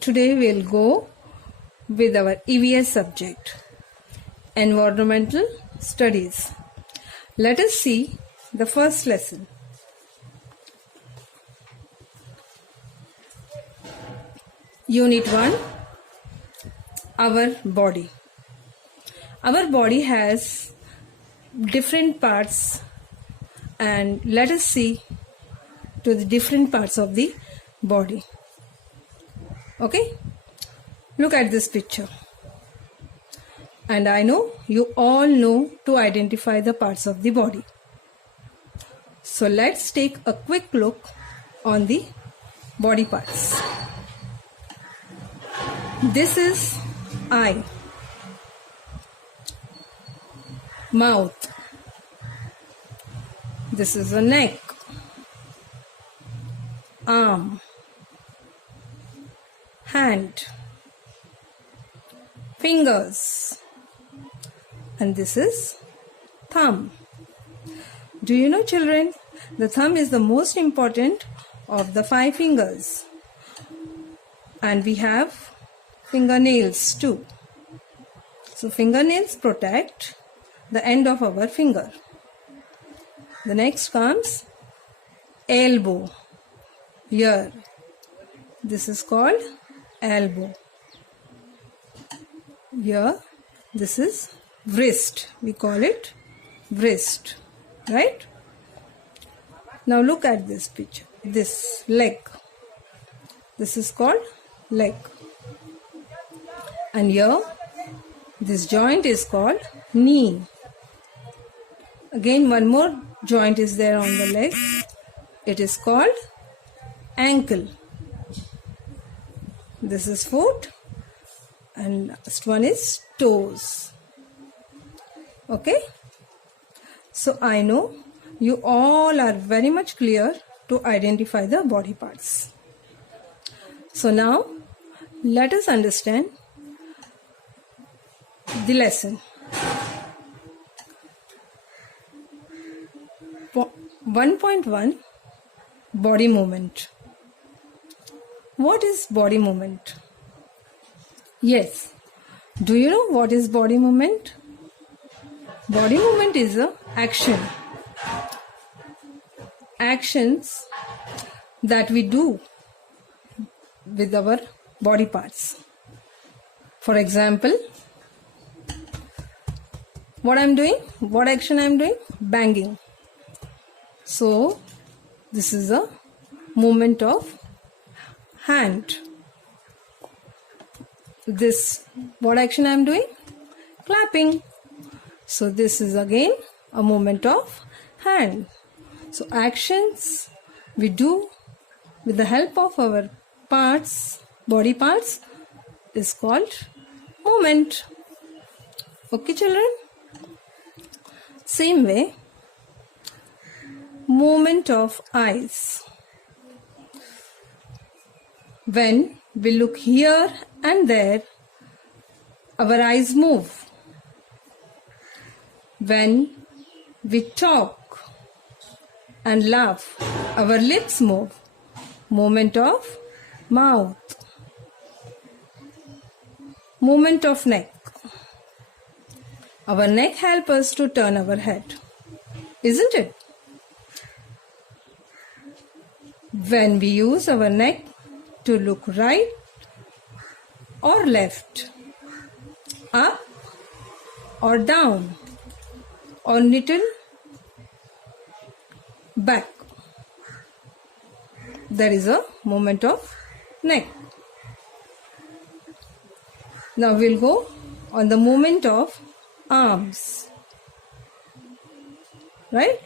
Today we'll go with our EVS subject, Environmental Studies. Let us see the first lesson. Unit 1, our body. Our body has different parts, and let us see to the different parts of the body. Okay, look at this picture, and I know you all know to identify the parts of the body. So let's take a quick look on the body parts. This is eye, mouth. This is the neck, arm, hand, fingers, and this is thumb. Do you know, children, the thumb is the most important of the 5 fingers, and we have fingernails too. So fingernails protect the end of our finger. The next comes elbow, here. This is called elbow. Here, this is wrist. We call it wrist, right? Now look at this picture. This leg. This is called leg. And here, this joint is called knee. Again, one more joint is there on the leg. It is called ankle. This is foot, and last one is toes. Okay, so I know you all are very much clear to identify the body parts. So now let us understand the lesson. 1.1 Body movement. What is body movement? Yes. Do you know what is body movement? Body movement is a action. Actions that we do with our body parts. For example, what I'm doing? What action I'm doing? Banging. So, this is a movement of hand. This, what action I am doing? Clapping. So this is again a movement of hand. So actions we do with the help of our parts, body parts, is called movement. Okay, children? Same way, movement of eyes. When we look here and there, our eyes move. When we talk and laugh, our lips move. Movement of mouth. Movement of neck. Our neck helps us to turn our head, isn't it? When we use our neck to look right or left, up or down, or little back, there is a movement of neck. Now we'll go on the movement of arms, right?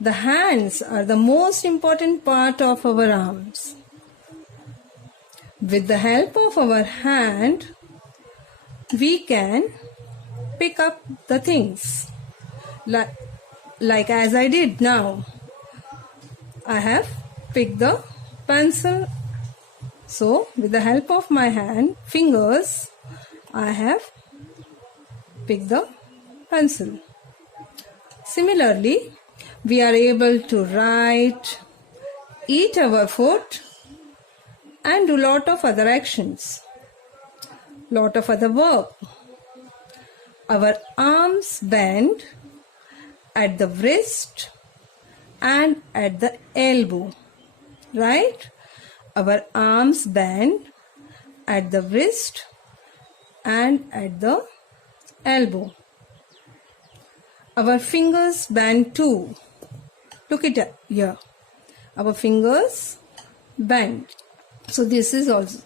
The hands are the most important part of our arms. With the help of our hand, we can pick up the things. Like as I did now. I have picked the pencil. So, with the help of my hand, fingers, I have picked the pencil. Similarly, we are able to write, eat our food, and do lot of other actions, lot of other work. Our arms bend at the wrist and at the elbow, right? Our arms bend at the wrist and at the elbow. Our fingers bend too. Look at it here. Our fingers bend. So this is also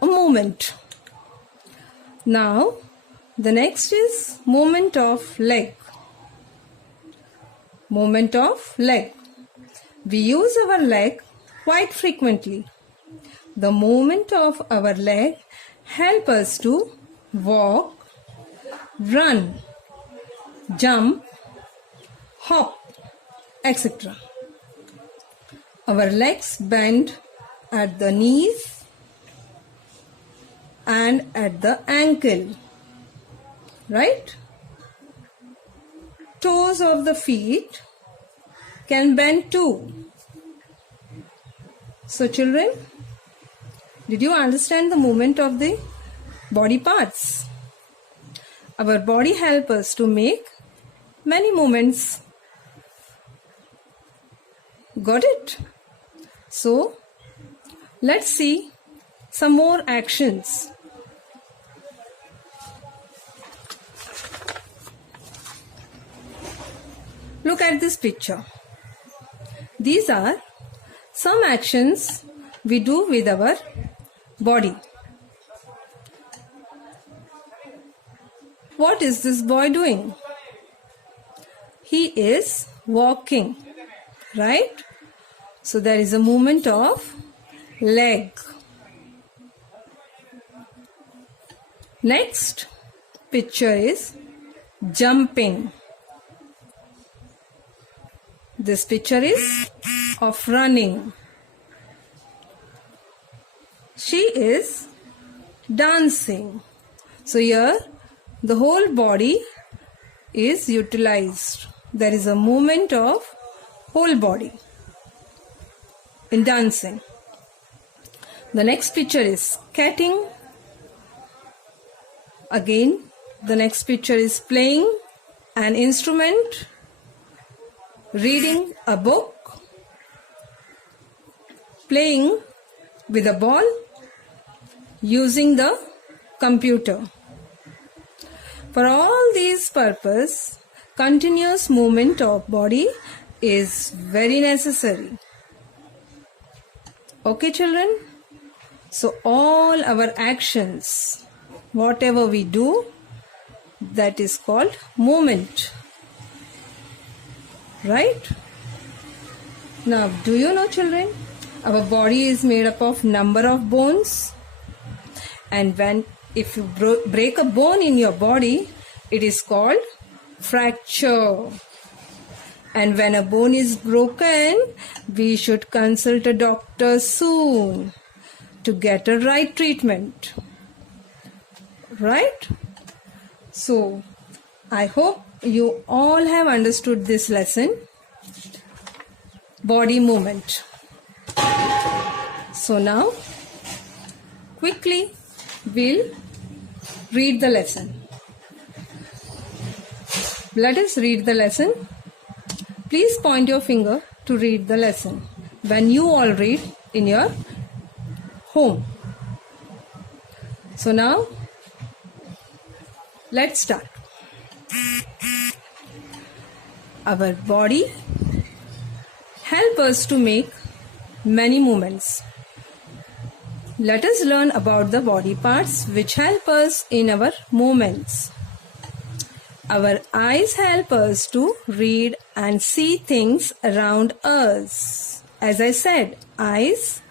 a movement. Now the next is movement of leg. Movement of leg. We use our leg quite frequently. The movement of our leg help us to walk, run, jump, hop, etc. Our legs bend at the knees and at the ankle, right? Toes of the feet can bend too. So children, did you understand the movement of the body parts? Our body helps us to make many movements. Got it? So, let's see some more actions. Look at this picture. These are some actions we do with our body. What is this boy doing? He is walking, right? So there is a movement of leg. Next picture is jumping. This picture is of running. She is dancing. So here the whole body is utilized. There is a movement of whole body in dancing. The next picture is skating. Again, the next picture is playing an instrument, reading a book, playing with a ball, using the computer. For all these purposes, continuous movement of body is very necessary. Okay, children? So all our actions, whatever we do, that is called movement. Right? Now, do you know, children? Our body is made up of number of bones. And if you break a bone in your body, it is called fracture. And when a bone is broken, we should consult a doctor soon to get a right treatment. Right? So, I hope you all have understood this lesson. Body movement. So now, quickly we'll read the lesson. Let us read the lesson. Please point your finger to read the lesson when you all read in your home. So now, let's start. Our body helps us to make many movements. Let us learn about the body parts which help us in our movements. Our eyes help us to read and see things around us. As I said, eyes,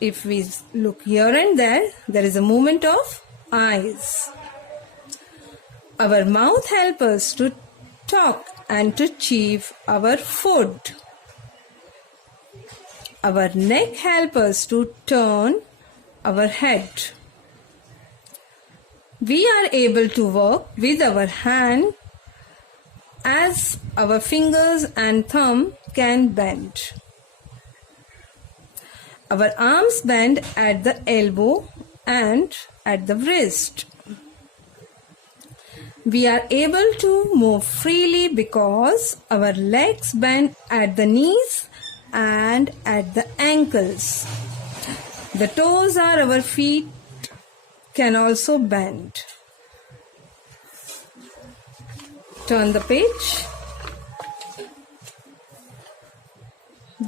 if we look here and there is a movement of eyes. Our mouth helps us to talk and to chew our food. Our neck helps us to turn our head. We are able to work with our hand as our fingers and thumb can bend. Our arms bend at the elbow and at the wrist. We are able to move freely because our legs bend at the knees and at the ankles. The toes are our feet can also bend. Turn the page.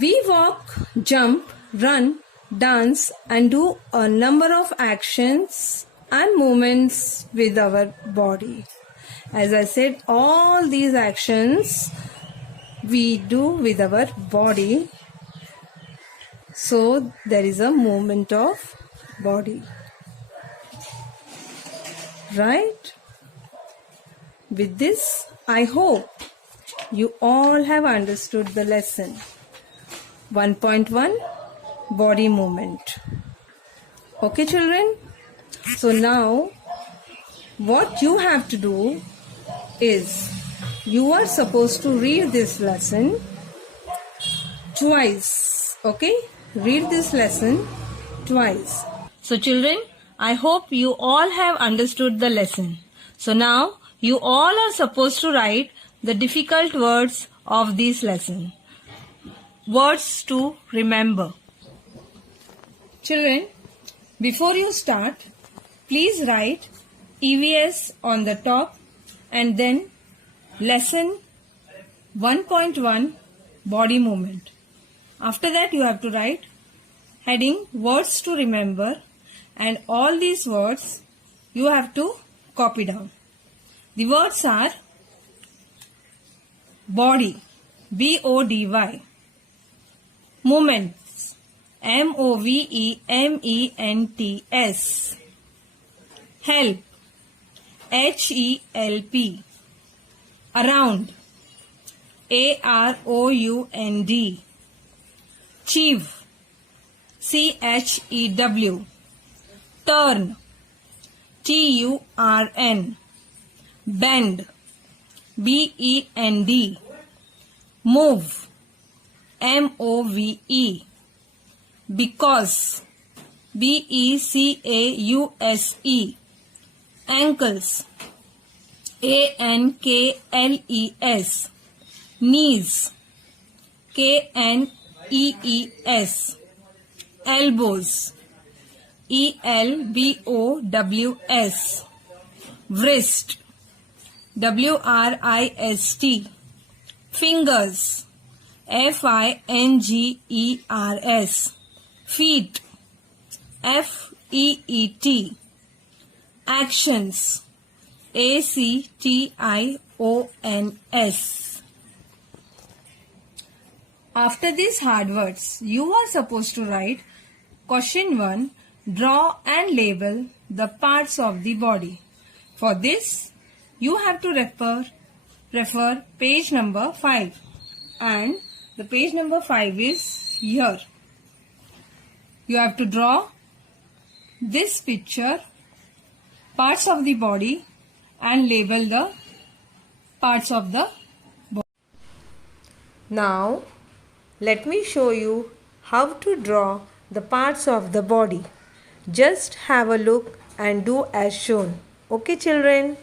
We walk, jump, run, dance and do a number of actions and movements with our body. As I said, all these actions we do with our body. So there is a movement of body. Right? With this, I hope you all have understood the lesson. 1.1 Body movement. Okay, children? So now, what you have to do is, you are supposed to read this lesson twice. Okay? Read this lesson twice. So children, I hope you all have understood the lesson. So now, you all are supposed to write the difficult words of this lesson. Words to remember. Children, before you start, please write EVS on the top and then lesson 1.1 body movement. After that you have to write heading words to remember, and all these words you have to copy down. The words are body, BODY, movements, MOVEMENTS, help, HELP, around, AROUND, chief, CHEW, turn, TURN, bend, BEND, move, MOVE, because, BECAUSE, ankles, ANKLES, knees, KNEES, elbows, ELBOWS, wrist, WRIST, fingers, FINGERS, feet, FEET, actions, ACTIONS. After these hard words, you are supposed to write question 1, draw and label the parts of the body. For this, you have to refer page number 5, and the page number 5 is here. You have to draw this picture, parts of the body, and label the parts of the body. Now, let me show you how to draw the parts of the body. Just have a look and do as shown. Okay, children?